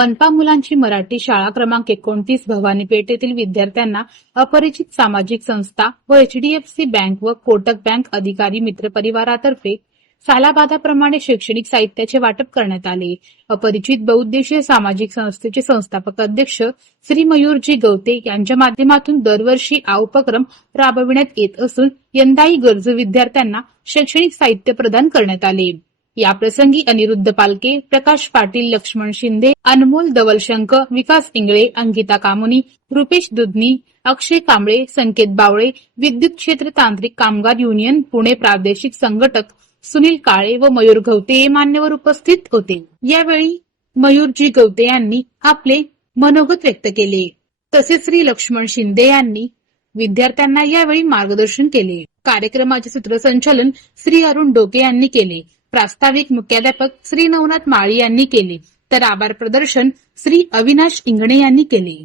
मनपा मुलांची मराठी शाळा क्रमांक 29 भवानी पेठ येथील विद्यार्थ्यांना अपरिचित सामाजिक संस्था व एचडीएफसी बँक व कोटक बँक अधिकारी मित्र परिवारातर्फे सालाबादाप्रमाणे शैक्षणिक साहित्याचे वाटप करण्यात आले। अपरिचित बहुउद्देशीय सामाजिक संस्थेचे संस्थापक अध्यक्ष श्री मयूरजी गवते यांच्या माध्यमातून दरवर्षी हा उपक्रम राबविण्यात येत असून यंदाही गरजू विद्यार्थ्यांना शैक्षणिक साहित्य प्रदान करण्यात आले। याप्रसंगी अनिरुद्ध पालके, प्रकाश पाटील, लक्ष्मण शिंदे, अनमोल धवलशंक, विकास इंगळे, अंकिता कामुनी, रुपेश दुधनी, अक्षय कांबळे, संकेत बावळे, विद्युत क्षेत्र तांत्रिक कामगार युनियन पुणे प्रादेशिक संघटक सुनील काळे व मयूर गवते हे मान्यवर उपस्थित होते। यावेळी मयूरजी गवते यांनी आपले मनोगत व्यक्त केले। तसेच श्री लक्ष्मण शिंदे यांनी विद्यार्थ्यांना यावेळी मार्गदर्शन केले। कार्यक्रमाचे सूत्रसंचालन श्री अरुण डोके यांनी केले। प्रास्ताविक मुख्याध्यापक श्री नवनाथ माळी यांनी केले, तर आभार प्रदर्शन श्री अविनाश इंगणे यांनी केले।